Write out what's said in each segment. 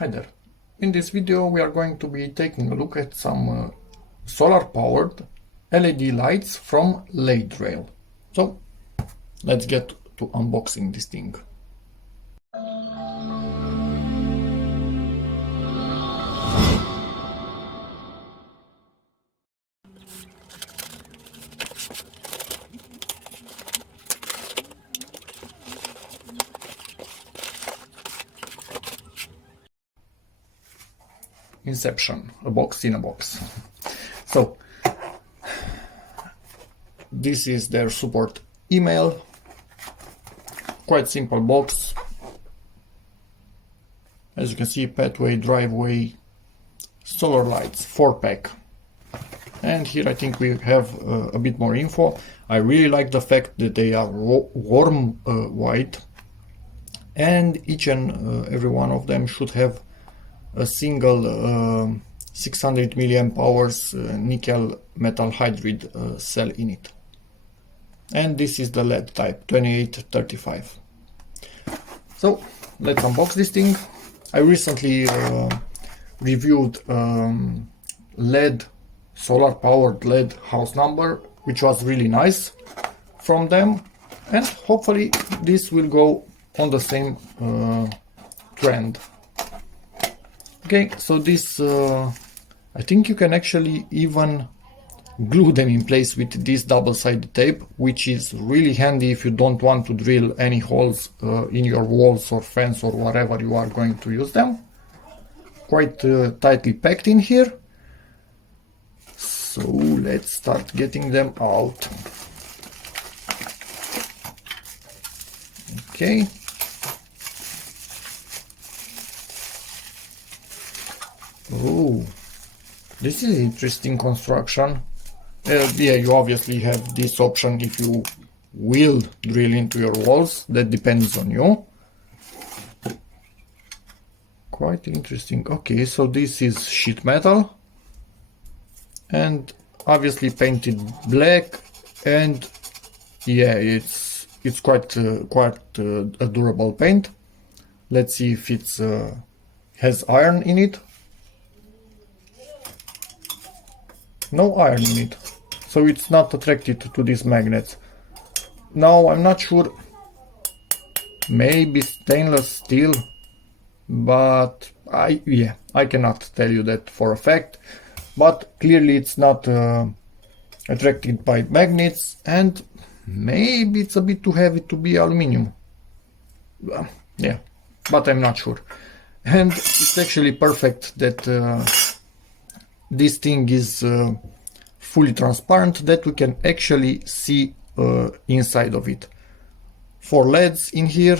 Hi there. In this video we are going to be taking a look at some solar powered LED lights from LeiDrail. So let's get to unboxing this thing. Inception, a box in a box. So this is their support email. Quite simple box. As you can see, pathway, driveway, solar lights, 4-pack. And here I think we have a bit more info. I really like the fact that they are warm white, and each and every one of them should have a single 600 milliamp hours nickel metal hydride cell in it. And this is the LED type 2835. So let's unbox this thing. I recently reviewed LED solar powered LED house number, which was really nice from them, and hopefully this will go on the same trend. Okay, so this I think you can actually even glue them in place with this double-sided tape, which is really handy if you don't want to drill any holes in your walls or fence or whatever you are going to use them. Quite tightly packed in here. So let's start getting them out. Okay. Oh, this is interesting construction. Yeah, you obviously have this option if you will drill into your walls. That depends on you. Quite interesting. Okay, so this is sheet metal and obviously painted black, and yeah, it's quite a durable paint. Let's see if it's has iron in it. No iron in it, so it's not attracted to these magnets. Now I'm not sure, maybe stainless steel, but I cannot tell you that for a fact, but clearly it's not attracted by magnets, and maybe it's a bit too heavy to be aluminum. Yeah, but I'm not sure. And it's actually perfect that this thing is fully transparent, that we can actually see inside of it. 4 LEDs in here.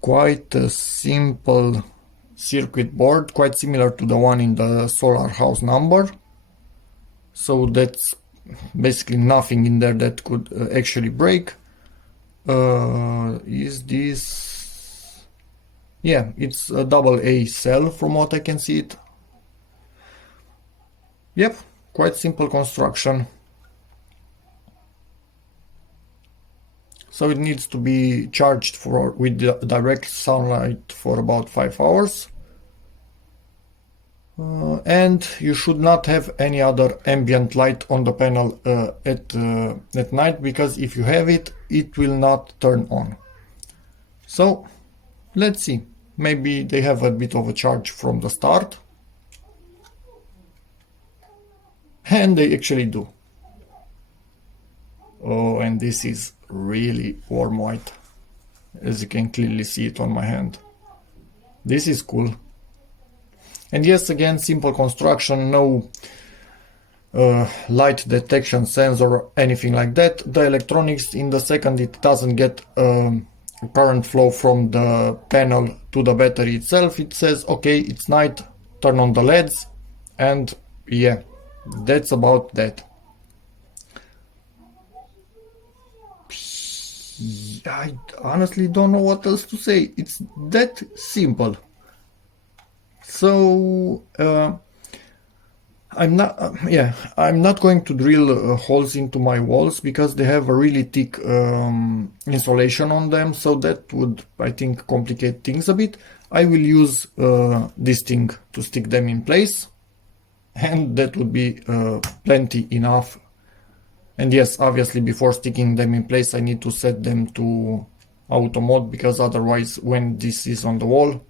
Quite a simple circuit board, quite similar to the one in the solar house number. So that's basically nothing in there that could actually break. Is this... yeah, it's a AA cell from what I can see it. Yep, quite simple construction. So it needs to be charged with direct sunlight for about 5 hours. And you should not have any other ambient light on the panel at night, because if you have it, it will not turn on. So let's see, maybe they have a bit of a charge from the start. And they actually do. Oh, and this is really warm white, as you can clearly see it on my hand. This is cool. And yes, again, simple construction, no light detection sensor or anything like that. The electronics, in the second it doesn't get current flow from the panel to the battery itself, it says, okay, it's night, turn on the LEDs, and yeah, that's about that. I honestly don't know what else to say. It's that simple. So I'm not going to drill holes into my walls, because they have a really thick insulation on them, so that would, I think, complicate things a bit. I will use this thing to stick them in place, and that would be plenty enough. And yes, obviously before sticking them in place I need to set them to auto mode, because otherwise when this is on the wall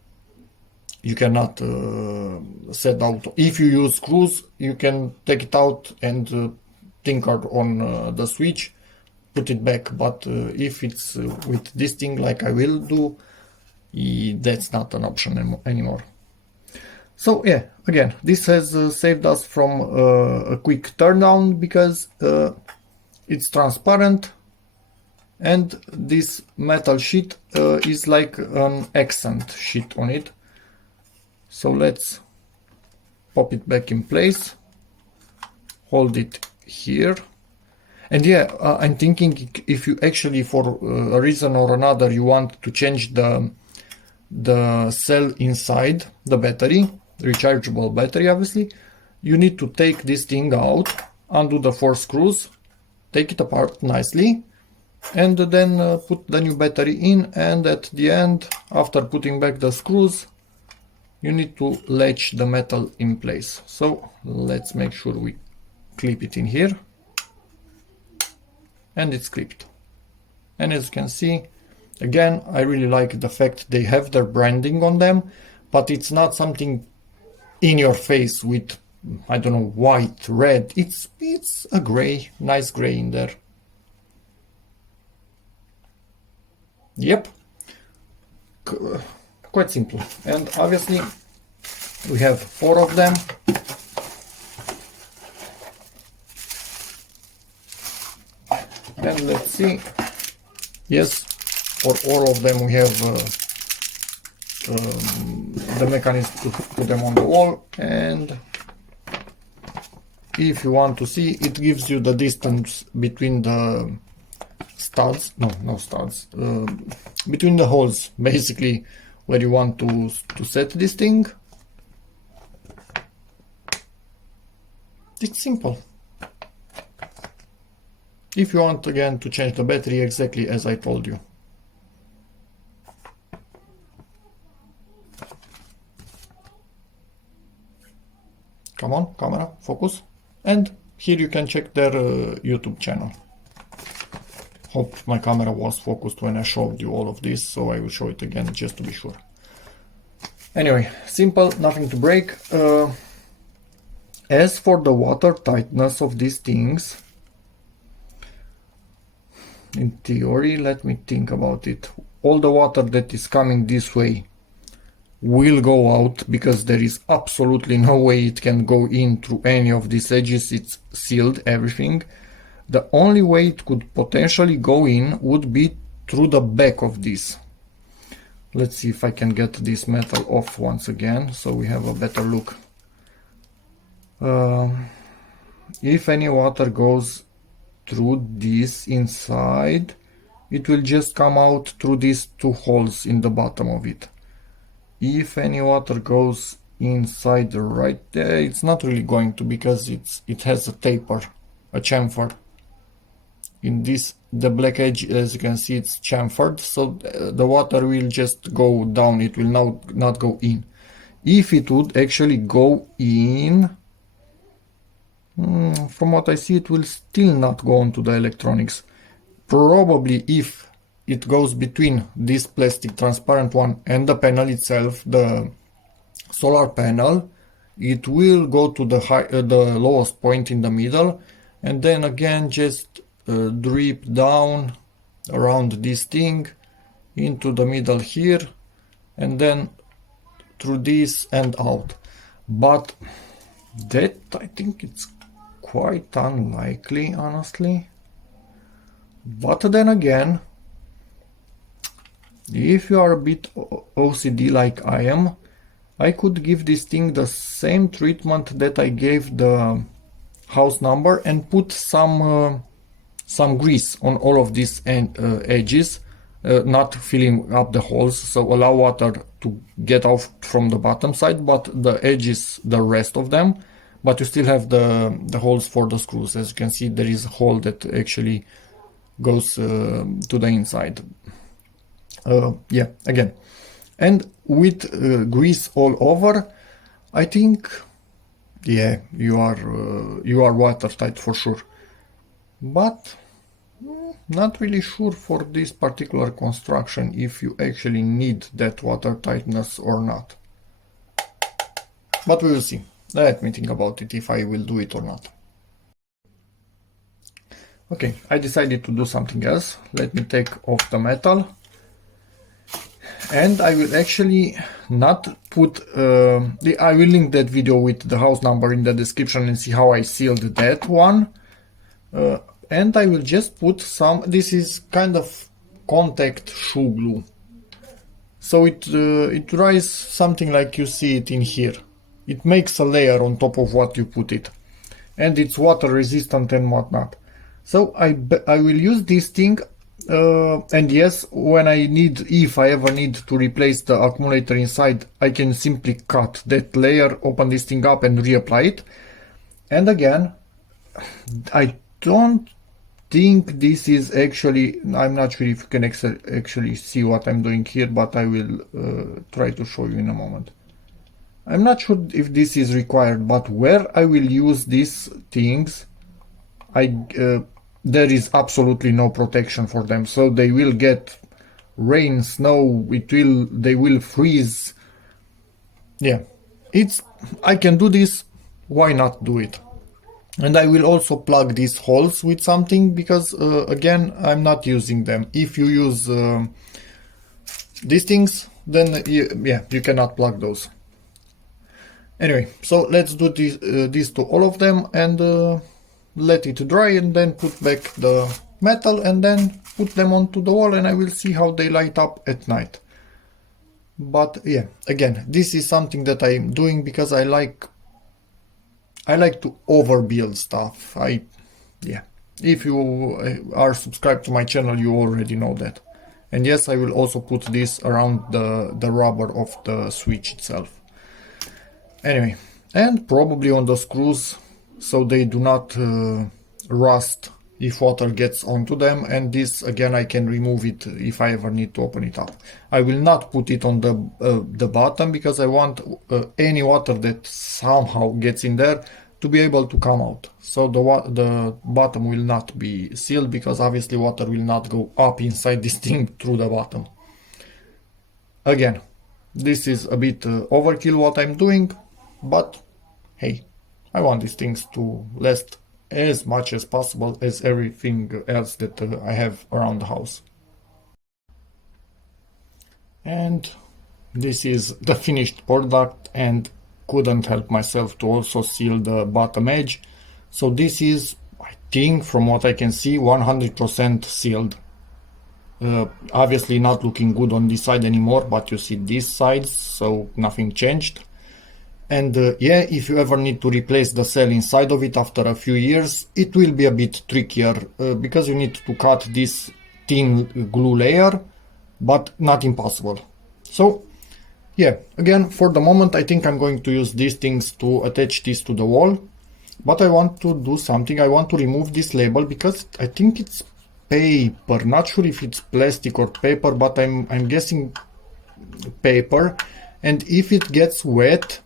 you cannot set auto. If you use screws you can take it out and tinker on the switch, put it back, but if it's with this thing like I will do, that's not an option anymore. So yeah, again, this has saved us from a quick turn down, because it's transparent and this metal sheet is like an accent sheet on it. So let's pop it back in place, hold it here. And yeah, I'm thinking if you actually for a reason or another you want to change the cell inside the battery, rechargeable battery obviously, you need to take this thing out, undo the 4 screws, take it apart nicely, and then put the new battery in, and at the end, after putting back the screws, you need to latch the metal in place. So let's make sure we clip it in here, and it's clipped. And as you can see, again, I really like the fact they have their branding on them, but it's not something in your face with, I don't know, white, red. It's a gray, nice gray in there. Yep, quite simple. And obviously we have 4 of them. And let's see, yes, for all of them we have the mechanism to put them on the wall. And if you want to see, it gives you the distance between the studs, no studs, between the holes basically where you want to set this thing. It's simple. If you want again to change the battery, exactly as I told you. Come on, camera, focus. And here you can check their YouTube channel. Hope my camera was focused when I showed you all of this, so I will show it again just to be sure. Anyway, simple, nothing to break. As for the water tightness of these things, in theory, let me think about it. All the water that is coming this way will go out, because there is absolutely no way it can go in through any of these edges. It's sealed, everything. The only way it could potentially go in would be through the back of this. Let's see if I can get this metal off once again, so we have a better look. If any water goes through this inside, it will just come out through these 2 holes in the bottom of it. If any water goes inside right there, it's not really going to, because it has a taper, a chamfer. In this, the black edge, as you can see, it's chamfered, so the water will just go down, it will not go in. If it would actually go in, from what I see, it will still not go onto the electronics. Probably if it goes between this plastic transparent one and the panel itself, the solar panel, it will go to the lowest point in the middle, and then again just drip down around this thing into the middle here, and then through this and out. But that, I think it's quite unlikely, honestly. But then again, if you are a bit OCD like I am, I could give this thing the same treatment that I gave the house number and put some grease on all of these edges, not filling up the holes, so allow water to get off from the bottom side, but the edges, the rest of them, but you still have the holes for the screws. As you can see, there is a hole that actually goes to the inside. Yeah, again, And with grease all over, I think, yeah, you are watertight for sure. But not really sure for this particular construction if you actually need that watertightness or not. But we will see. Let me think about it if I will do it or not. Okay, I decided to do something else. Let me take off the metal. And I will actually not put, I will link that video with the house number in the description and see how I sealed that one. And I will just put some, this is kind of contact shoe glue. So it dries something like you see it in here. It makes a layer on top of what you put it. And it's water resistant and whatnot. So I will use this thing. And yes, when I need, if I ever need to replace the accumulator inside, I can simply cut that layer, open this thing up and reapply it. And again, I don't think this is actually, I'm not sure if you can actually see what I'm doing here, but I will try to show you in a moment. I'm not sure if this is required, but where I will use these things, there is absolutely no protection for them, so they will get rain, snow, they will freeze. Yeah, I can do this, why not do it? And I will also plug these holes with something because again, I'm not using them. If you use these things, then you cannot plug those. Anyway, so let's do this to all of them and let it dry, and then put back the metal and then put them onto the wall, and I will see how they light up at night. But yeah, again, this is something that I'm doing because I like to overbuild stuff. If you are subscribed to my channel, you already know that. And yes, I will also put this around the rubber of the switch itself. Anyway, and probably on the screws, so they do not rust if water gets onto them. And this again, I can remove it if I ever need to open it up. I will not put it on the bottom because I want any water that somehow gets in there to be able to come out. So the bottom will not be sealed because obviously water will not go up inside this thing through the bottom. Again, this is a bit overkill what I'm doing, but hey, I want these things to last as much as possible as everything else that I have around the house. And this is the finished product, and couldn't help myself to also seal the bottom edge. So this is, I think, from what I can see, 100% sealed. Obviously not looking good on this side anymore, but you see these sides, so nothing changed. And yeah, if you ever need to replace the cell inside of it after a few years, it will be a bit trickier because you need to cut this thin glue layer, but not impossible. So yeah, again, for the moment, I think I'm going to use these things to attach this to the wall. But I want to do something. I want to remove this label because I think it's paper. Not sure if it's plastic or paper, but I'm guessing paper. And if it gets wet,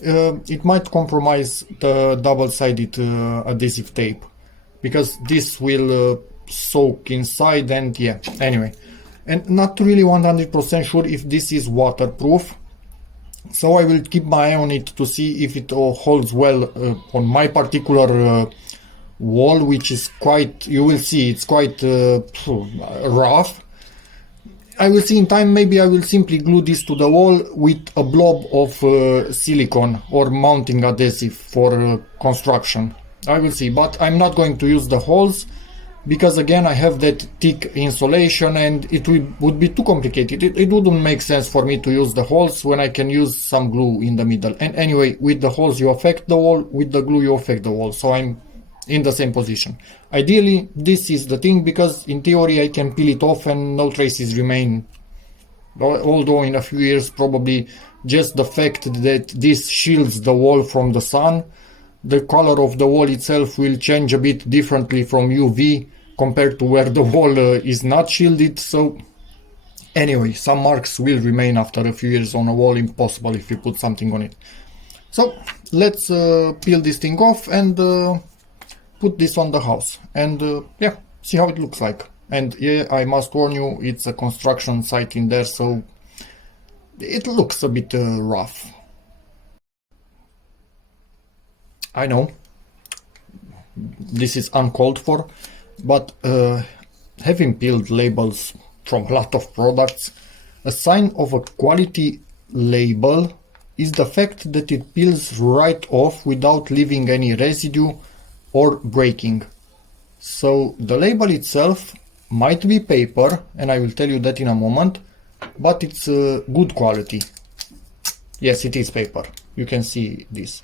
it might compromise the double-sided adhesive tape, because this will soak inside. And yeah, anyway, and not really 100% sure if this is waterproof, so I will keep my eye on it to see if it holds well on my particular wall, which is quite, you will see, it's quite rough. I will see in time. Maybe I will simply glue this to the wall with a blob of silicone or mounting adhesive for construction. I will see, but I'm not going to use the holes because again, I have that thick insulation and it would be too complicated. It wouldn't make sense for me to use the holes when I can use some glue in the middle. And anyway, with the holes you affect the wall, with the glue you affect the wall, so I'm in the same position. Ideally, this is the thing, because in theory I can peel it off and no traces remain. Although in a few years, probably just the fact that this shields the wall from the sun, the color of the wall itself will change a bit differently from UV compared to where the wall is not shielded. So Anyway, some marks will remain after a few years on a wall, impossible if you put something on it. So let's peel this thing off and put this on the house and yeah, see how it looks like. And yeah, I must warn you, it's a construction site in there, so it looks a bit rough. I know this is uncalled for, but having peeled labels from a lot of products, a sign of a quality label is the fact that it peels right off without leaving any residue or breaking. So the label itself might be paper, and I will tell you that in a moment, but it's good quality. Yes, it is paper, you can see this.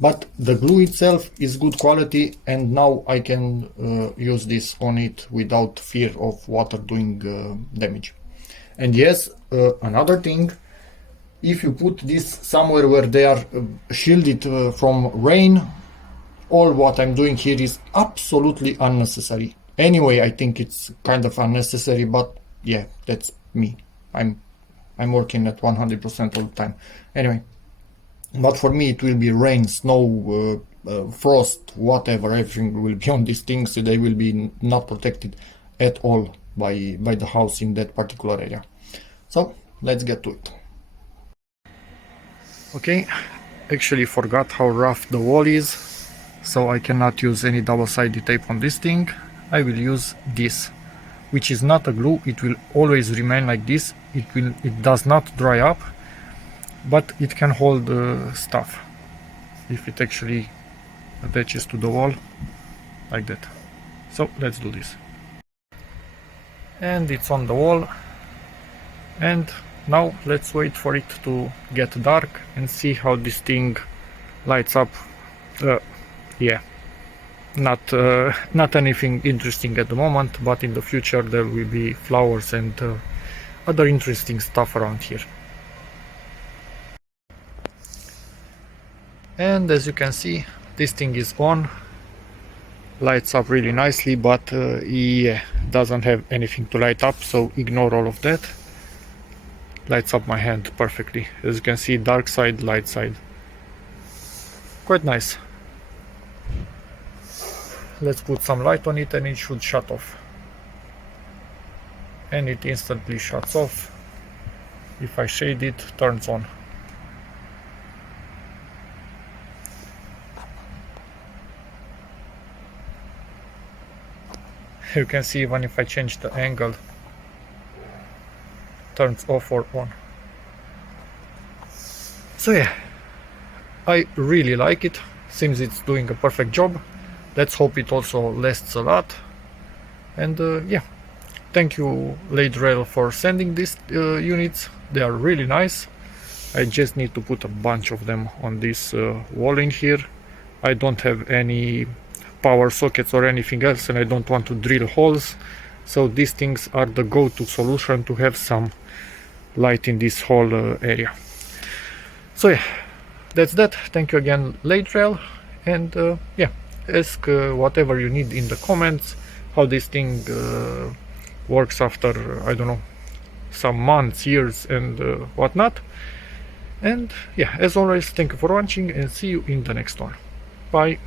But the glue itself is good quality, and now I can use this on it without fear of water doing damage. And yes, another thing, if you put this somewhere where they are shielded from rain, all what I'm doing here is absolutely unnecessary. Anyway, I think it's kind of unnecessary, but yeah, that's me. I'm working at 100% all the time. Anyway. But for me it will be rain, snow, frost, whatever, everything will be on these things, so they will be not protected at all by the house in that particular area. So let's get to it. Okay, actually forgot how rough the wall is, so I cannot use any double-sided tape on this thing. I will use this, which is not a glue. It will always remain like this. It does not dry up, but it can hold stuff if it actually attaches to the wall like that. So let's do this. And it's on the wall, and now let's wait for it to get dark and see how this thing lights up. Yeah, not anything interesting at the moment, but in the future there will be flowers and other interesting stuff around here. And as you can see, this thing is on, lights up really nicely, but yeah, doesn't have anything to light up, so ignore all of that. Lights up my hand perfectly. As you can see, dark side, light side. Quite nice. Let's put some light on it and it should shut off. And it instantly shuts off. If I shade it, turns on. You can see even if I change the angle, turns off or on. So yeah, I really like it. Seems it's doing a perfect job. Let's hope it also lasts a lot. And yeah, thank you LeiDrail for sending these units. They are really nice. I just need to put a bunch of them on this wall in here. I don't have any power sockets or anything else, and I don't want to drill holes, so these things are the go-to solution to have some light in this whole area. So yeah, that's that. Thank you again LeiDrail, and yeah, ask whatever you need in the comments, how this thing works after, I don't know, some months, years, and whatnot. And yeah, as always, thank you for watching and see you in the next one. Bye.